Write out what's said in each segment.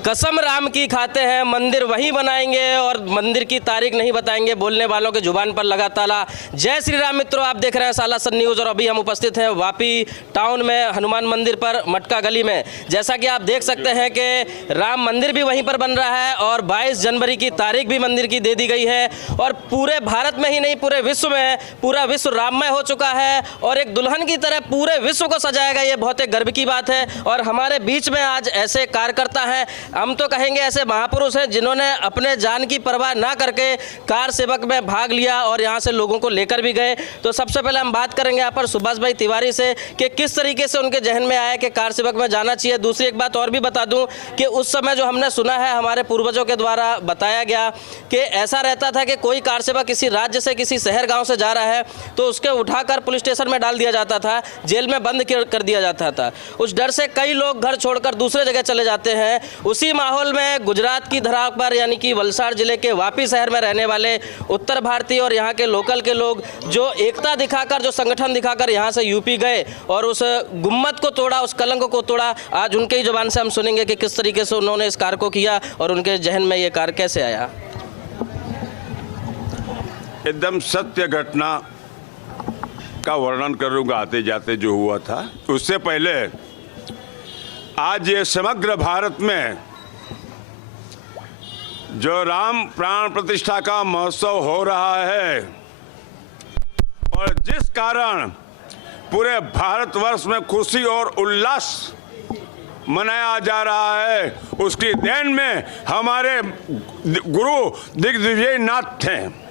कसम राम की खाते हैं, मंदिर वहीं बनाएंगे और मंदिर की तारीख नहीं बताएंगे, बोलने वालों के जुबान पर लगा ताला। जय श्री राम मित्रों, आप देख रहे हैं साला सन न्यूज़ और अभी हम उपस्थित हैं वापी टाउन में हनुमान मंदिर पर मटका गली में। जैसा कि आप देख सकते हैं कि राम मंदिर भी वहीं पर बन रहा है और 22 जनवरी की तारीख भी मंदिर की दे दी गई है और पूरे भारत में ही नहीं पूरे विश्व में पूरा विश्व राममय हो चुका है और एक दुल्हन की तरह पूरे विश्व को सजाया गया। ये बहुत एक गर्व की बात है और हमारे बीच में आज ऐसे कार्यकर्ता हैं, हम तो कहेंगे ऐसे महापुरुष हैं जिन्होंने अपने जान की परवाह ना करके कार सेवक में भाग लिया और यहाँ से लोगों को लेकर भी गए। तो सबसे पहले हम बात करेंगे यहाँ पर सुभाष भाई तिवारी से कि किस तरीके से उनके जहन में आया कि कार सेवक में जाना चाहिए। दूसरी एक बात और भी बता दूं कि उस समय जो हमने सुना है हमारे पूर्वजों के द्वारा बताया गया कि ऐसा रहता था कि कोई कार सेवक किसी राज्य से किसी शहर गाँव से जा रहा है तो उसके उठाकर पुलिस स्टेशन में डाल दिया जाता था, जेल में बंद कर दिया जाता था। उस डर से कई लोग घर छोड़कर दूसरे जगह चले जाते हैं। उसी माहौल में गुजरात की धरा पर यानी कि वलसाड़ जिले के वापी शहर में रहने वाले उत्तर भारतीय और यहाँ के लोकल के लोग जो एकता दिखाकर जो संगठन दिखाकर यहाँ से यूपी गए और उस गुम्मत को तोड़ा, उस कलंक को तोड़ा, आज उनके ही जुबान से हम सुनेंगे कि किस तरीके से उन्होंने इस कार्य को किया और उनके जहन में ये कार्य कैसे आया। एकदम सत्य घटना का वर्णन करूंगा आते जाते जो हुआ था। उससे पहले आज ये समग्र भारत में जो राम प्राण प्रतिष्ठा का महोत्सव हो रहा है और जिस कारण पूरे भारतवर्ष में खुशी और उल्लास मनाया जा रहा है, उसकी देन में हमारे गुरु दिग्विजय नाथ थे।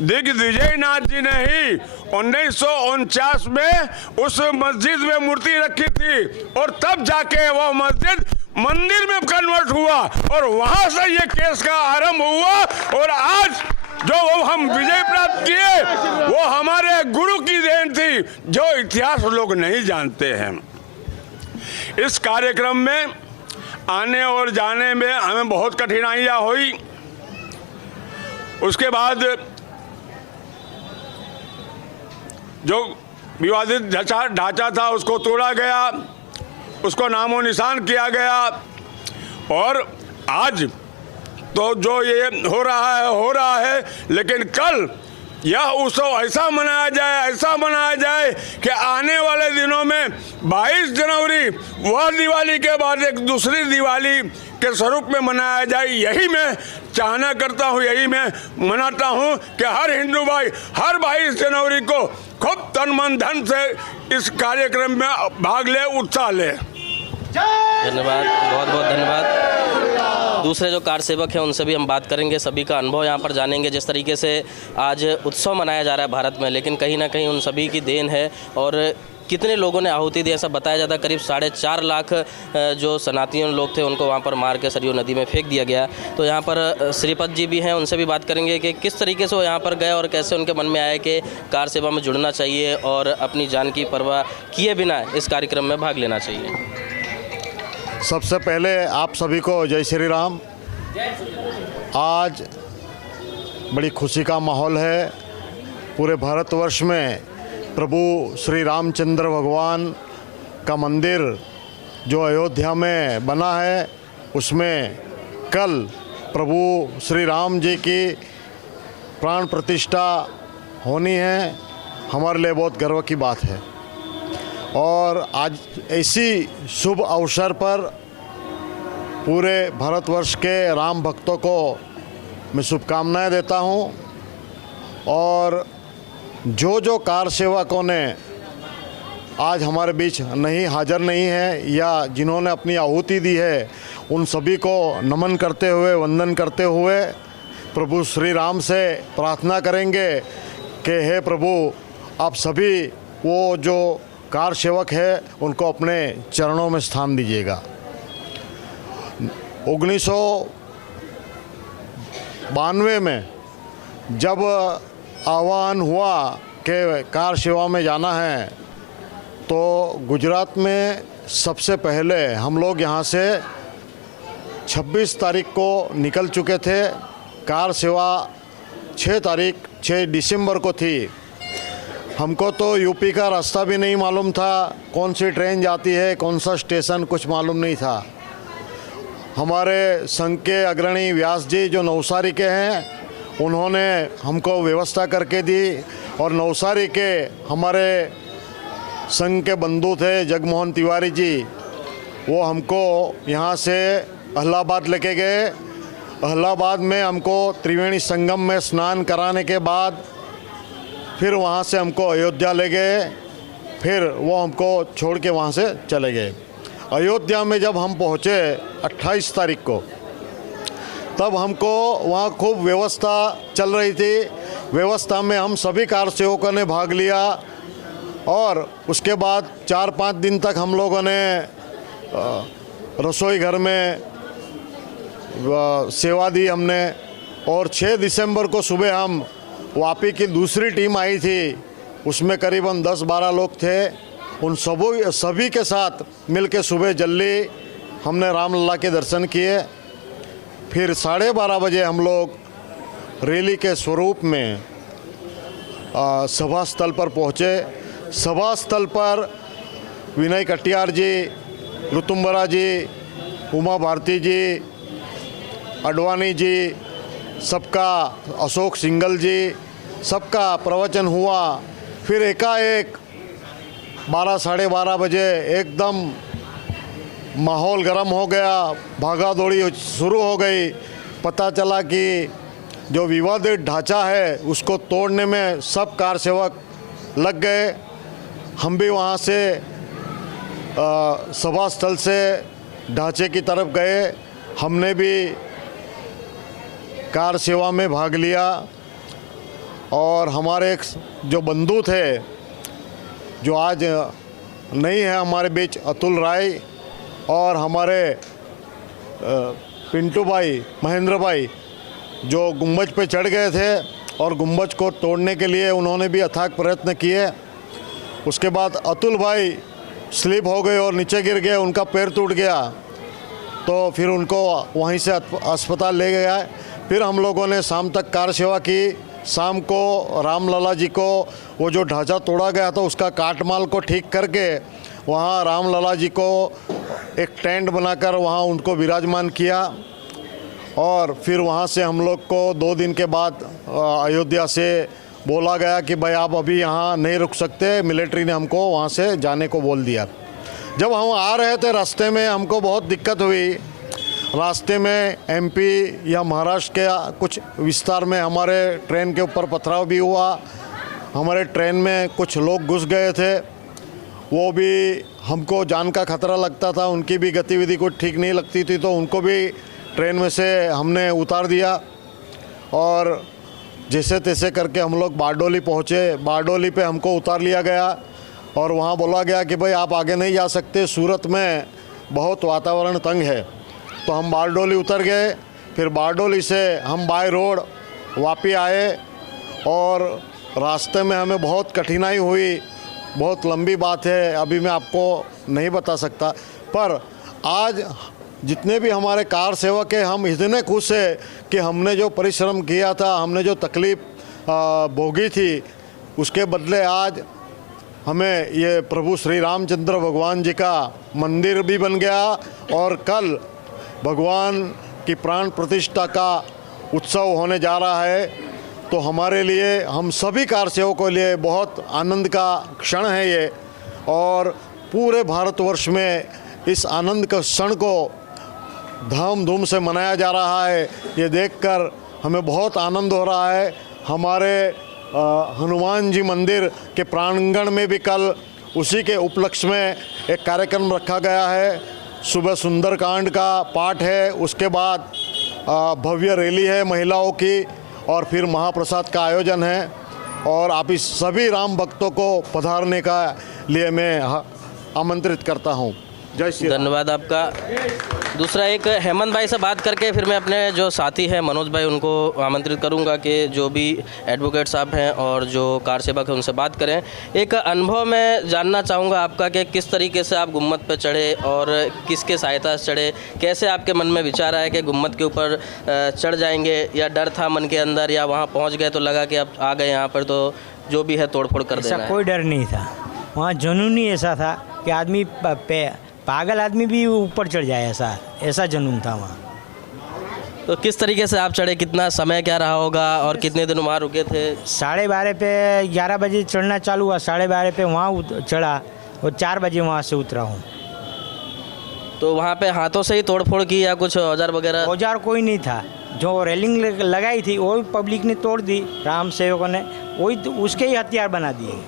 दिग्विजय नाथ जी ने ही 1949 में उस मस्जिद में मूर्ति रखी थी और तब जाके वो मस्जिद मंदिर में कन्वर्ट हुआ और वहां से ये केस का आरंभ हुआ और आज जो हम विजय प्राप्त किए वो हमारे गुरु की देन थी जो इतिहास लोग नहीं जानते हैं। इस कार्यक्रम में आने और जाने में हमें बहुत कठिनाइयां हुई। उसके बाद जो विवादित ढांचा था उसको तोड़ा गया, उसको नामो निशान किया गया और आज तो जो ये हो रहा है लेकिन कल यह उत्सव ऐसा मनाया जाए कि आने वाले दिनों में 22 जनवरी वह दिवाली के बाद एक दूसरी दिवाली के स्वरूप में मनाया जाए। यही मैं चाहना करता हूँ, यही मैं मनाता हूँ कि हर हिंदू भाई हर 22 जनवरी को खूब तन मन धन से इस कार्यक्रम में भाग ले, उत्साह ले। धन्यवाद, बहुत बहुत धन्यवाद। दूसरे जो कार सेवक हैं उनसे भी हम बात करेंगे, सभी का अनुभव यहाँ पर जानेंगे। जिस तरीके से आज उत्सव मनाया जा रहा है भारत में, लेकिन कहीं ना कहीं उन सभी की देन है और कितने लोगों ने आहुति दी ऐसा बताया जाता है। करीब 4.5 लाख जो सनातनी लोग थे उनको वहाँ पर मार के सरयू नदी में फेंक दिया गया। तो यहाँ पर श्रीपद जी भी हैं, उनसे भी बात करेंगे कि किस तरीके से वो यहाँ पर गए और कैसे उनके मन में आया कि कार सेवा में जुड़ना चाहिए और अपनी जान की परवाह किए बिना इस कार्यक्रम में भाग लेना चाहिए। सबसे पहले आप सभी को जय श्री राम। आज बड़ी खुशी का माहौल है। पूरे भारतवर्ष में प्रभु श्री रामचंद्र भगवान का मंदिर जो अयोध्या में बना है उसमें कल प्रभु श्री राम जी की प्राण प्रतिष्ठा होनी है। हमारे लिए बहुत गर्व की बात है और आज ऐसी शुभ अवसर पर पूरे भारतवर्ष के राम भक्तों को मैं शुभकामनाएं देता हूं और जो कार सेवकों ने आज हमारे बीच हाजिर नहीं है या जिन्होंने अपनी आहुति दी है उन सभी को नमन करते हुए, वंदन करते हुए प्रभु श्री राम से प्रार्थना करेंगे कि हे प्रभु, आप सभी वो जो कार सेवक है उनको अपने चरणों में स्थान दीजिएगा। 1992 में जब आह्वान हुआ कि कार सेवा में जाना है तो गुजरात में सबसे पहले हम लोग यहाँ से 26 तारीख को निकल चुके थे। कार सेवा 6 दिसंबर को थी। हमको तो यूपी का रास्ता भी नहीं मालूम था, कौन सी ट्रेन जाती है, कौन सा स्टेशन, कुछ मालूम नहीं था। हमारे संघ के अग्रणी व्यास जी जो नवसारी के हैं, उन्होंने हमको व्यवस्था करके दी। और नवसारी के हमारे संघ के बंधु थे जगमोहन तिवारी जी, वो हमको यहाँ से इलाहाबाद लेके गए। इलाहाबाद में हमको त्रिवेणी संगम में स्नान कराने के बाद फिर वहाँ से हमको अयोध्या ले गए। फिर वो हमको छोड़ के वहाँ से चले गए। अयोध्या में जब हम पहुँचे 28 तारीख को, तब हमको वहाँ खूब व्यवस्था चल रही थी। व्यवस्था में हम सभी कार सेवकों ने भाग लिया और उसके बाद 4-5 दिन तक हम लोगों ने रसोई घर में सेवा दी हमने। और 6 दिसंबर को सुबह हम वापी की दूसरी टीम आई थी, उसमें करीबन 10-12 लोग थे। उन सभी के साथ मिलके सुबह जल्दी हमने रामलला के दर्शन किए। फिर 12:30 बजे हम लोग रैली के स्वरूप में सभा स्थल पर पहुँचे। सभा स्थल पर विनय कटियार जी, ऋतुम्बरा जी, उमा भारती जी, अडवाणी जी, सबका अशोक सिंघल जी, सबका प्रवचन हुआ। फिर एकाएक 12-12:30 बजे एकदम माहौल गर्म हो गया, भागा दौड़ी शुरू हो गई। पता चला कि जो विवादित ढांचा है उसको तोड़ने में सब कार सेवक लग गए। हम भी वहाँ से सभा स्थल से ढांचे की तरफ गए। हमने भी कार सेवा में भाग लिया और हमारे एक जो बंधु थे जो आज नहीं है हमारे बीच, अतुल राय, और हमारे पिंटू भाई, महेंद्र भाई, जो गुंबज पे चढ़ गए थे और गुंबज को तोड़ने के लिए उन्होंने भी अथाक प्रयत्न किए। उसके बाद अतुल भाई स्लिप हो गए और नीचे गिर गए, उनका पैर टूट गया, तो फिर उनको वहीं से अस्पताल ले गया। फिर हम लोगों ने शाम तक कार सेवा की। शाम को रामलला जी को वो जो ढांचा तोड़ा गया था उसका काटमाल को ठीक करके वहाँ रामलला जी को एक टेंट बनाकर वहाँ उनको विराजमान किया। और फिर वहाँ से हम लोग को 2 दिन के बाद अयोध्या से बोला गया कि भाई आप अभी यहाँ नहीं रुक सकते, मिलिट्री ने हमको वहाँ से जाने को बोल दिया। जब हम आ रहे थे रास्ते में हमको बहुत दिक्कत हुई। रास्ते में एमपी या महाराष्ट्र के कुछ विस्तार में हमारे ट्रेन के ऊपर पथराव भी हुआ। हमारे ट्रेन में कुछ लोग घुस गए थे, वो भी हमको जान का खतरा लगता था। उनकी भी गतिविधि कुछ ठीक नहीं लगती थी, तो उनको भी ट्रेन में से हमने उतार दिया। और जैसे तैसे करके हम लोग बारडोली पहुँचे। बारडोली पे हमको उतार लिया गया और वहाँ बोला गया कि भाई आप आगे नहीं जा सकते, सूरत में बहुत वातावरण तंग है। तो हम बारडोली उतर गए। फिर बारडोली से हम बाय रोड वापी आए और रास्ते में हमें बहुत कठिनाई हुई। बहुत लंबी बात है, अभी मैं आपको नहीं बता सकता। पर आज जितने भी हमारे कार सेवक हैं, हम इतने खुश हैं कि हमने जो परिश्रम किया था, हमने जो तकलीफ़ भोगी थी, उसके बदले आज हमें ये प्रभु श्री रामचंद्र भगवान जी का मंदिर भी बन गया। और कल भगवान की प्राण प्रतिष्ठा का उत्सव होने जा रहा है। तो हमारे लिए, हम सभी कार सेवकों के लिए बहुत आनंद का क्षण है ये। और पूरे भारतवर्ष में इस आनंद के क्षण को धाम-धूम से मनाया जा रहा है। ये देखकर हमें बहुत आनंद हो रहा है। हमारे हनुमान जी मंदिर के प्रांगण में भी कल उसी के उपलक्ष्य में एक कार्यक्रम रखा गया है। सुबह सुंदरकांड का पाठ है, उसके बाद भव्य रैली है महिलाओं की, और फिर महाप्रसाद का आयोजन है। और आप इस सभी राम भक्तों को पधारने का लिए मैं आमंत्रित करता हूँ। जय श्री राम। धन्यवाद आपका। दूसरा एक हेमंत भाई से बात करके फिर मैं अपने जो साथी हैं मनोज भाई, उनको आमंत्रित करूंगा कि जो भी एडवोकेट साहब हैं और जो कार सेवक हैं उनसे बात करें। एक अनुभव मैं जानना चाहूँगा आपका कि किस तरीके से आप गुम्मत पे चढ़े और किसके सहायता से चढ़े, कैसे आपके मन में विचार आया कि गुम्मत के ऊपर चढ़ जाएंगे, या डर था मन के अंदर, या वहाँ पहुँच गए तो लगा कि अब आ गए यहाँ पर तो जो भी है तोड़फोड़ कर देना है? कोई डर नहीं था, वहाँ जुनून ही ऐसा था कि आदमी पागल आदमी भी ऊपर चढ़ जाए, ऐसा जुनून था वहाँ। तो किस तरीके से आप चढ़े, कितना समय क्या रहा होगा और कितने दिन वहाँ रुके थे? 12:30 पे 11 बजे चढ़ना चालू हुआ, 12:30 पे वहाँ चढ़ा और 4 बजे वहाँ से उतरा हूँ। तो वहाँ पे हाथों से ही तोड़फोड़ की या कुछ औजार वगैरह? औजार कोई नहीं था, जो रेलिंग लगाई थी वो पब्लिक ने तोड़ दी, राम सेवकों ने वही उसके ही हथियार बना दिए।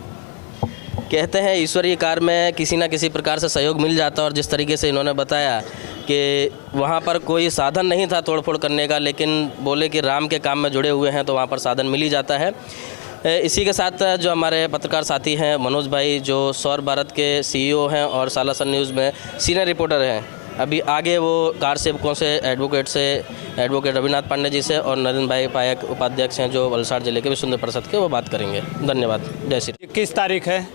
कहते हैं ईश्वरीय कार्य में किसी ना किसी प्रकार से सहयोग मिल जाता है, और जिस तरीके से इन्होंने बताया कि वहाँ पर कोई साधन नहीं था तोड़फोड़ करने का, लेकिन बोले कि राम के काम में जुड़े हुए हैं तो वहाँ पर साधन मिल ही जाता है। इसी के साथ जो हमारे पत्रकार साथी हैं मनोज भाई, जो सौर भारत के CEO हैं और सालासर न्यूज़ में सीनियर रिपोर्टर हैं, अभी आगे वो कार सेवकों से एडवोकेट रविनाथ पांडे जी से और नरेंद्र भाई पायक उपाध्यक्ष हैं जो वलसाड़ जिले के विश्व हिंदू परिषद के, वो बात करेंगे। धन्यवाद। जय श्री। 21 तारीख है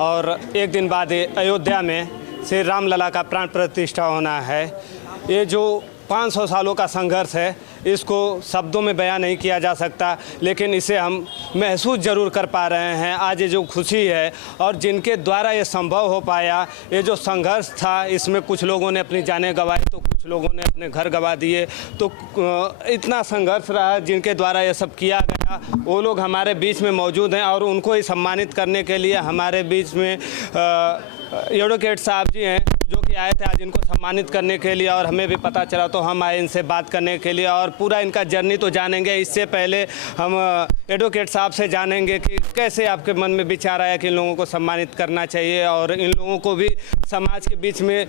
और एक दिन बाद अयोध्या में श्री राम लला का प्राण प्रतिष्ठा होना है। ये जो 500 सालों का संघर्ष है, इसको शब्दों में बयां नहीं किया जा सकता, लेकिन इसे हम महसूस ज़रूर कर पा रहे हैं। आज ये जो खुशी है और जिनके द्वारा ये संभव हो पाया, ये जो संघर्ष था, इसमें कुछ लोगों ने अपनी जानें गंवाई तो कुछ लोगों ने अपने घर गंवा दिए। तो इतना संघर्ष रहा जिनके द्वारा ये सब किया गया, वो लोग हमारे बीच में मौजूद हैं और उनको ही सम्मानित करने के लिए हमारे बीच में एडवोकेट साहब जी हैं जो कि आए थे आज इनको सम्मानित करने के लिए, और हमें भी पता चला तो हम आए इनसे बात करने के लिए और पूरा इनका जर्नी तो जानेंगे। इससे पहले हम एडवोकेट साहब से जानेंगे कि कैसे आपके मन में विचार आया कि इन लोगों को सम्मानित करना चाहिए और इन लोगों को भी समाज के बीच में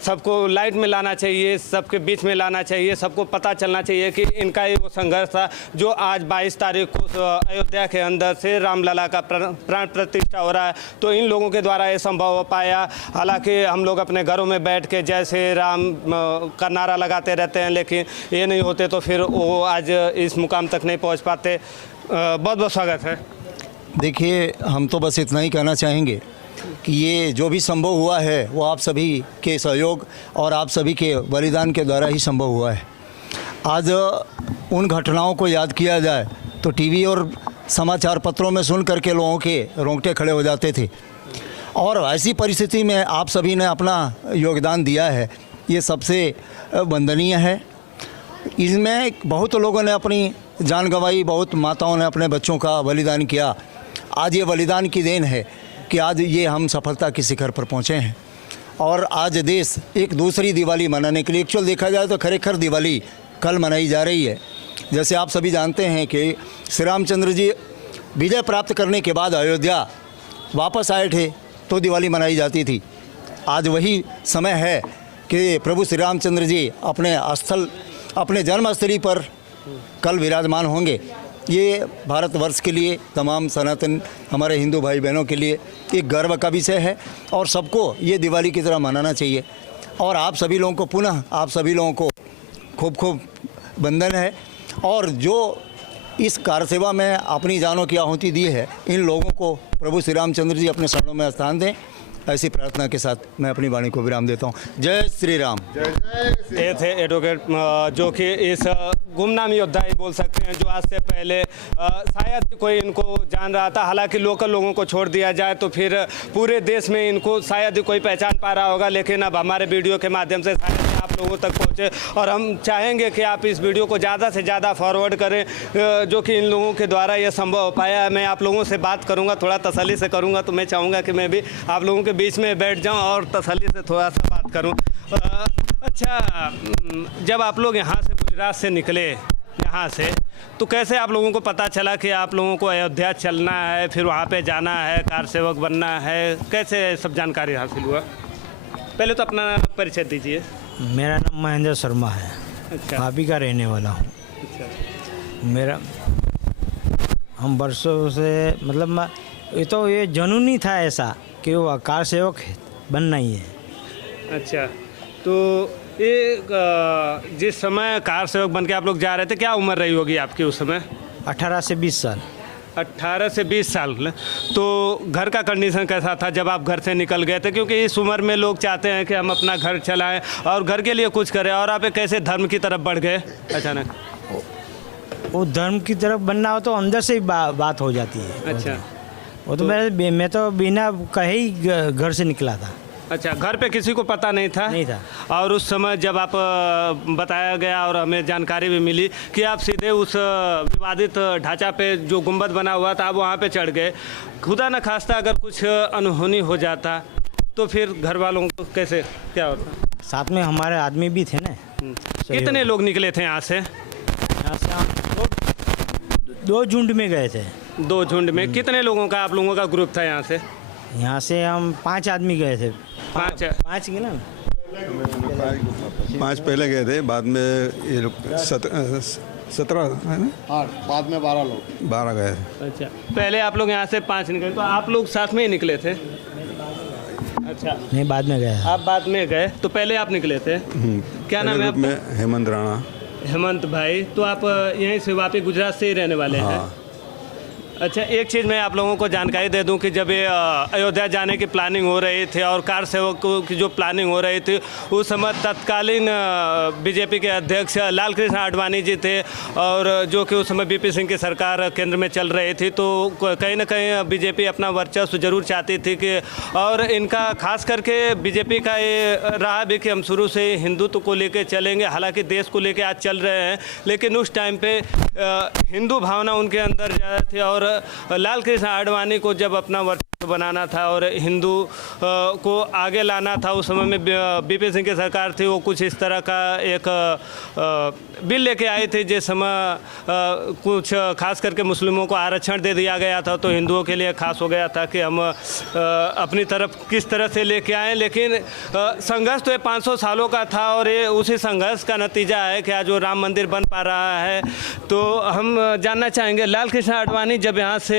सबको लाइट में लाना चाहिए, सबके बीच में लाना चाहिए, सबको पता चलना चाहिए कि इनका ये वो संघर्ष था जो आज 22 तारीख को अयोध्या के अंदर से रामलला का प्राण प्रतिष्ठा हो रहा है। तो इन लोगों के द्वारा ये संभव हो पाया। हालांकि हम लोग अपने घरों में बैठ के जैसे राम का नारा लगाते रहते हैं, लेकिन ये नहीं होते तो फिर वो आज इस मुकाम तक नहीं पहुंच पाते। बहुत बहुत स्वागत है। देखिए, हम तो बस इतना ही कहना चाहेंगे कि ये जो भी संभव हुआ है वो आप सभी के सहयोग और आप सभी के बलिदान के द्वारा ही संभव हुआ है। आज उन घटनाओं को याद किया जाए तो टीवी और समाचार पत्रों में सुन करके लोगों के रोंगटे खड़े हो जाते थे, और ऐसी परिस्थिति में आप सभी ने अपना योगदान दिया है, ये सबसे वंदनीय है। इसमें बहुत लोगों ने अपनी जान गंवाई, बहुत माताओं ने अपने बच्चों का बलिदान किया। आज ये बलिदान की देन है कि आज ये हम सफलता के शिखर पर पहुँचे हैं, और आज देश एक दूसरी दिवाली मनाने के लिए, एक्चुअल देखा जाए तो खरेखर दिवाली कल मनाई जा रही है। जैसे आप सभी जानते हैं कि श्री रामचंद्र जी विजय प्राप्त करने के बाद अयोध्या वापस आए थे तो दिवाली मनाई जाती थी। आज वही समय है कि प्रभु श्री रामचंद्र जी अपने स्थल, अपने जन्मस्थली पर कल विराजमान होंगे। ये भारतवर्ष के लिए, तमाम सनातन हमारे हिंदू भाई बहनों के लिए एक गर्व का विषय है, और सबको ये दिवाली की तरह मनाना चाहिए। और आप सभी लोगों को पुनः आप सभी लोगों को खूब खूब वंदन है, और जो इस कार सेवा में अपनी जानों की आहुति दी है, इन लोगों को प्रभु श्री रामचंद्र जी अपने शरणों में स्थान दें, ऐसी प्रार्थना के साथ मैं अपनी वाणी को विराम देता हूँ। जय श्री राम। ये थे एडवोकेट जो कि इस गुमनाम योद्धा ही बोल सकते हैं, जो आज से पहले शायद कोई इनको जान रहा था। हालांकि लोकल लोगों को छोड़ दिया जाए तो फिर पूरे देश में इनको शायद कोई पहचान पा रहा होगा, लेकिन अब हमारे वीडियो के माध्यम से शायद आप लोगों तक पहुँचे, और हम चाहेंगे कि आप इस वीडियो को ज़्यादा से ज़्यादा फॉरवर्ड करें, जो कि इन लोगों के द्वारा ये संभव हो पाया। मैं आप लोगों से बात करूँगा, थोड़ा तसल्ली से करूँगा, तो मैं चाहूँगा कि मैं भी आप लोगों के बीच में बैठ जाऊं और तसल्ली से थोड़ा सा बात करूं। अच्छा, जब आप लोग यहाँ से गुजरात से निकले यहाँ से, तो कैसे आप लोगों को पता चला कि आप लोगों को अयोध्या चलना है, फिर वहाँ पे जाना है, कार सेवक बनना है, कैसे सब जानकारी हासिल हुआ? पहले तो अपना परिचय दीजिए। मेरा नाम महेंद्र शर्मा है। अच्छा। भाभी का रहने वाला हूँ। अच्छा। मेरा हम वर्षों से, मतलब ये जुनून ही था ऐसा कि वो कार सेवक बनना ही है। अच्छा, तो ये जिस समय कार सेवक बन के आप लोग जा रहे थे, क्या उम्र रही होगी आपकी उस समय? 18 से 20 साल। 18 से 20 साल। तो घर का कंडीशन कैसा था जब आप घर से निकल गए थे? क्योंकि इस उम्र में लोग चाहते हैं कि हम अपना घर चलाएं और घर के लिए कुछ करें, और आप कैसे धर्म की तरफ बढ़ गए अचानक? वो धर्म की तरफ बनना हो तो अंदर से ही बात हो जाती है। अच्छा। वो तो मैं तो बिना कहे ही घर से निकला था। अच्छा, घर पे किसी को पता नहीं था? नहीं था। और उस समय जब आप बताया गया और हमें जानकारी भी मिली कि आप सीधे उस विवादित ढांचा पे जो गुंबद बना हुआ था आप वहाँ पे चढ़ गए, खुदा न खास्ता अगर कुछ अनहोनी हो जाता तो फिर घर वालों को कैसे क्या होता? साथ में हमारे आदमी भी थे ना। कितने लोग निकले थे यहाँ से? यहाँ से हम दो झुंड में गए थे। 2 झुंड में कितने लोगों का आप लोगों का ग्रुप था यहाँ से? यहाँ से हम 5 आदमी गए थे। 5 गए ना। 5 पहले गए थे, बाद में ये लोग 17 है ना, 8 बाद में 12 लोग 12 गए। अच्छा, पहले आप लोग यहाँ से 5 निकले तो आप लोग साथ में ही निकले थे? अच्छा, नहीं, बाद में गए। आप बाद में गए तो पहले आप निकले थे। क्या नाम है ग्रुप आपका? में हेमंत राणा। हेमंत भाई, तो आप यहीं से वापस गुजरात से ही रहने वाले हैं? अच्छा, एक चीज़ मैं आप लोगों को जानकारी दे दूं कि जब ये अयोध्या जाने की प्लानिंग हो रही थी और कार सेवकों की जो प्लानिंग हो रही थी उस समय तत्कालीन बीजेपी के अध्यक्ष लाल कृष्ण आडवाणी जी थे और जो कि उस समय बीपी सिंह की सरकार केंद्र में चल रही थी, तो कहीं ना कहीं बीजेपी अपना वर्चस्व जरूर चाहती थी कि, और इनका खास करके बीजेपी का ये रहा भी कि हम शुरू से हिंदुत्व को लेकर चलेंगे, हालांकि देश को लेकर आज चल रहे हैं, लेकिन उस टाइम पे हिंदू भावना उनके अंदर ज़्यादा थी और लाल कृष्ण आडवाणी को जब अपना वर्चस्व बनाना था और हिंदू को आगे लाना था, उस समय में बीपी सिंह की सरकार थी, वो कुछ इस तरह का एक बिल लेके आई थी जिस समय कुछ खास करके मुस्लिमों को आरक्षण दे दिया गया था, तो हिंदुओं के लिए खास हो गया था कि हम अपनी तरफ किस तरह से लेके आएँ। लेकिन संघर्ष तो ये 500 सालों का था और ये उसी संघर्ष का नतीजा है कि आज वो राम मंदिर बन पा रहा है। तो हम जानना चाहेंगे, लाल कृष्ण आडवाणी जब यहाँ से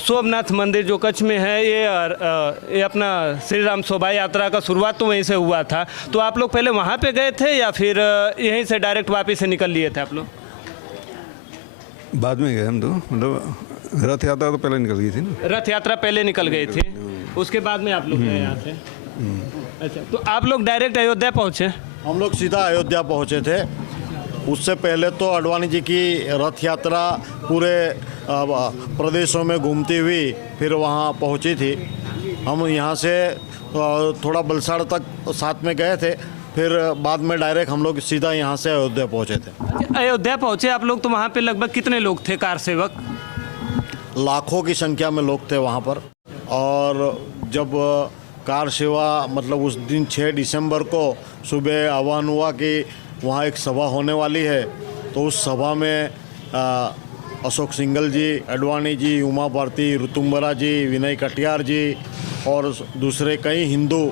सोमनाथ मंदिर जो कच्छ में है, ये अपना श्री राम शोभा यात्रा का शुरुआत तो वहीं से हुआ था, तो आप लोग पहले वहाँ पे गए थे या फिर यहीं से डायरेक्ट वापस से निकल लिए थे आप लोग? बाद में गए हम तो, मतलब रथ यात्रा तो पहले निकल गई थी ना। रथ यात्रा पहले निकल गई थी, उसके बाद में आप लोग गए यहाँ से? अच्छा, तो आप लोग डायरेक्ट अयोध्या पहुँचे? हम लोग सीधा अयोध्या पहुंचे थे। उससे पहले तो आडवाणी जी की रथ यात्रा पूरे प्रदेशों में घूमती हुई फिर वहाँ पहुँची थी। हम यहाँ से थोड़ा बलसाड़ तक साथ में गए थे, फिर बाद में डायरेक्ट हम लोग सीधा यहाँ से अयोध्या पहुँचे थे। अच्छा, अयोध्या पहुँचे आप लोग, तो वहाँ पे लगभग कितने लोग थे कार सेवक? लाखों की संख्या में लोग थे वहाँ पर। और जब कार सेवा मतलब उस दिन 6 दिसंबर को सुबह आह्वान हुआ कि वहाँ एक सभा होने वाली है, तो उस सभा में अशोक सिंघल जी, आडवाणी जी, उमा भारती, ऋतुंबरा जी, विनय कटियार जी और दूसरे कई हिंदू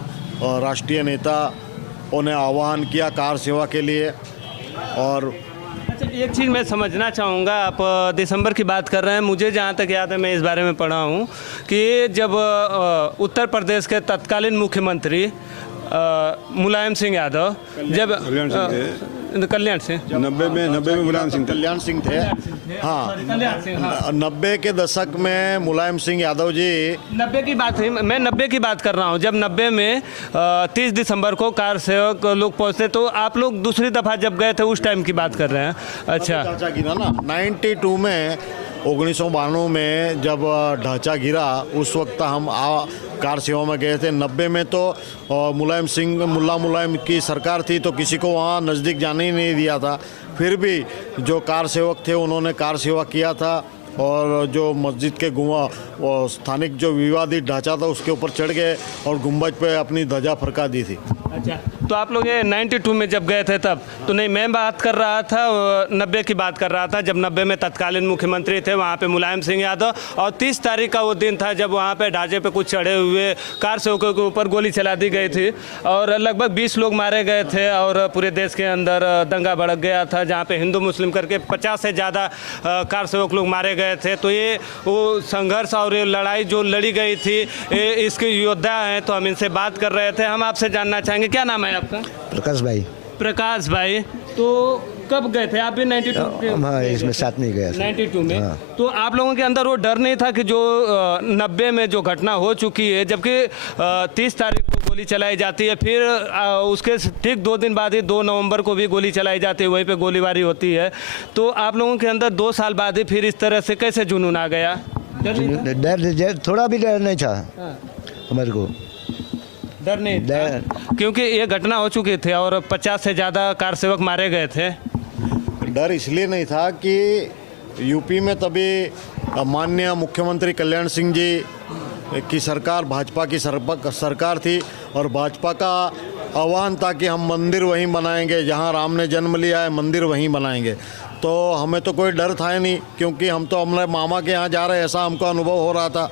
राष्ट्रीय नेताओं ने आह्वान किया कार सेवा के लिए। और अच्छा, एक चीज़ मैं समझना चाहूँगा, आप दिसंबर की बात कर रहे हैं, मुझे जहाँ तक याद है मैं इस बारे में पढ़ा हूँ कि जब उत्तर प्रदेश के तत्कालीन मुख्यमंत्री मुलायम सिंह यादव जब कल्याण सिंह 90 में मुलायम सिंह थे। कल्याण सिंह थे, हाँ। 90 के दशक में मुलायम सिंह यादव जी, 90 की बात है, मैं 90 की बात कर रहा हूँ, जब 90 में 30 दिसंबर को कार सेवक लोग पहुँचते, तो आप लोग दूसरी दफ़ा जब गए थे उस टाइम की बात कर रहे हैं? अच्छा, ढांचा गिरा ना 92 में, 1992 में जब ढांचा गिरा उस वक्त हम कार सेवा में गए थे। 90 में तो मुल्ला मुलायम की सरकार थी, तो किसी को वहाँ नज़दीक जाने ही नहीं दिया था। फिर भी जो कार सेवक थे उन्होंने कार सेवा किया था और जो मस्जिद के स्थानिक जो विवादित ढांचा था उसके ऊपर चढ़ गए और गुंबज पे अपनी ध्वजा फरका दी थी। अच्छा, तो आप लोग ये 92 में जब गए थे तब तो नहीं, मैं बात कर रहा था 90 की बात कर रहा था, जब 90 में तत्कालीन मुख्यमंत्री थे वहाँ पे मुलायम सिंह यादव, और 30 तारीख का वो दिन था जब वहाँ पे ढांचे पे कुछ चढ़े हुए कार सेवकों के ऊपर गोली चला दी गई थी और लगभग 20 लोग मारे गए थे और पूरे देश के अंदर दंगा भड़क गया था, जहाँ पे हिंदू मुस्लिम करके 50 से ज़्यादा कार सेवक लोग मारे गए थे। तो ये वो संघर्ष और ये लड़ाई जो लड़ी गई थी, इसके योद्धा हैं, तो हम इनसे बात कर रहे थे। हम आपसे जानना चाहेंगे, क्या नाम है आपका? प्रकाश भाई। प्रकाश भाई, तो कब गए थे आप भी? 92 हाँ, इसमें साथ नहीं गया 92 में। हाँ। तो आप लोगों के अंदर वो डर नहीं था कि जो 90 में जो घटना हो चुकी है, जबकि 30 तारीख को गोली चलाई जाती है, फिर उसके ठीक 2 दिन बाद ही 2 नवंबर को भी गोली चलाई जाती है, वहीं पे गोलीबारी होती है, तो आप लोगों के अंदर 2 साल बाद ही फिर इस तरह से कैसे जुनून आ गया? डर थोड़ा भी डर नहीं था हमारे को। डर नहीं था क्योंकि ये घटना हो चुकी थी और 50 से ज़्यादा कार सेवक मारे गए थे। डर इसलिए नहीं था कि यूपी में तभी माननीय मुख्यमंत्री कल्याण सिंह जी की सरकार भाजपा की सरकार थी और भाजपा का आह्वान था कि हम मंदिर वहीं बनाएंगे जहां राम ने जन्म लिया है, मंदिर वहीं बनाएंगे। तो हमें तो कोई डर था ही नहीं, क्योंकि हम तो हमारे मामा के यहाँ जा रहे हैं ऐसा हमको अनुभव हो रहा था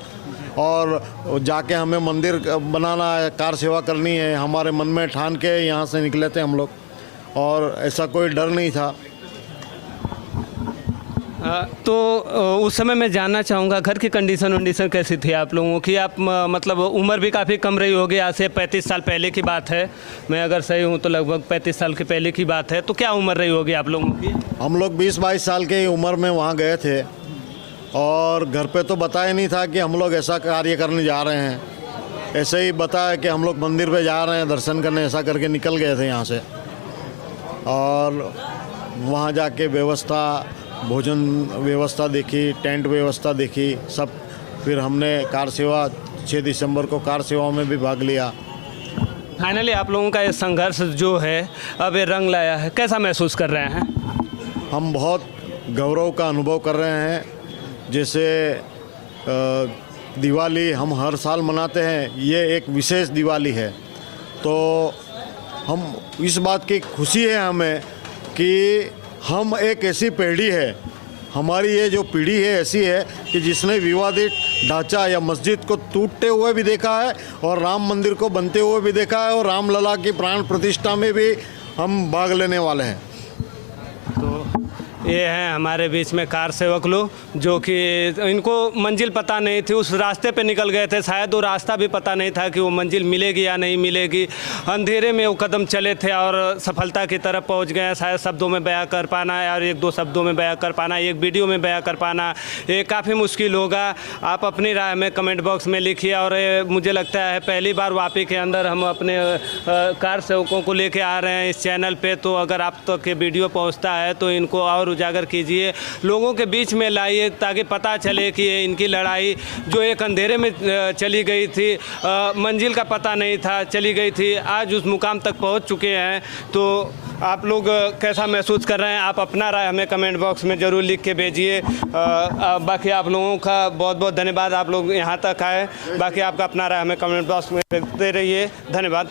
और जाके हमें मंदिर बनाना है, कार सेवा करनी है, हमारे मन में ठान के यहाँ से निकले थे हम लोग और ऐसा कोई डर नहीं था। तो उस समय मैं जानना चाहूँगा घर की कंडीशन कैसी थी आप लोगों की? आप मतलब उम्र भी काफ़ी कम रही होगी, आज से 35 साल पहले की बात है, मैं अगर सही हूँ तो लगभग 35 साल के पहले की बात है। तो क्या उम्र रही होगी आप लोगों की? हम लोग 20-22 साल की उम्र में वहाँ गए थे और घर पे तो बताया नहीं था कि हम लोग ऐसा कार्य करने जा रहे हैं, ऐसे ही बताया कि हम लोग मंदिर पे जा रहे हैं दर्शन करने, ऐसा करके निकल गए थे यहाँ से। और वहाँ जाके व्यवस्था, भोजन व्यवस्था देखी, टेंट व्यवस्था देखी सब। फिर हमने कार सेवा 6 दिसंबर को कार सेवा में भी भाग लिया। फाइनली आप लोगों का ये संघर्ष जो है अब ये रंग लाया है, कैसा महसूस कर रहे हैं? हम बहुत गौरव का अनुभव कर रहे हैं। जैसे दिवाली हम हर साल मनाते हैं, ये एक विशेष दिवाली है, तो हम इस बात की खुशी है हमें कि हम एक ऐसी पीढ़ी है, हमारी ये जो पीढ़ी है ऐसी है कि जिसने विवादित ढांचा या मस्जिद को टूटते हुए भी देखा है और राम मंदिर को बनते हुए भी देखा है और रामलला की प्राण प्रतिष्ठा में भी हम भाग लेने वाले हैं। तो ये हैं हमारे बीच में कार सेवक लोग जो कि इनको मंजिल पता नहीं थी, उस रास्ते पे निकल गए थे, शायद वो रास्ता भी पता नहीं था कि वो मंजिल मिलेगी या नहीं मिलेगी। अंधेरे में वो कदम चले थे और सफलता की तरफ पहुंच गए। शायद शब्दों में बयां कर पाना और 1-2 शब्दों में बयां कर पाना, एक वीडियो में बयां कर पाना ये काफ़ी मुश्किल होगा। आप अपनी राय में कमेंट बॉक्स में लिखिए। और मुझे लगता है पहली बार वापी के अंदर हम अपने कार सेवकों को लेके आ रहे हैं इस चैनल पे, तो अगर आप तक ये वीडियो पहुँचता है तो इनको और उजागर कीजिए, लोगों के बीच में लाइए, ताकि पता चले कि इनकी लड़ाई जो एक अंधेरे में चली गई थी, मंजिल का पता नहीं था, चली गई थी, आज उस मुकाम तक पहुंच चुके हैं। तो आप लोग कैसा महसूस कर रहे हैं? आप अपना राय हमें कमेंट बॉक्स में ज़रूर लिख के भेजिए। बाकी आप लोगों का बहुत बहुत धन्यवाद, आप लोग यहाँ तक आए। बाकी आपका अपना राय हमें कमेंट बॉक्स में लिखते रहिए। धन्यवाद।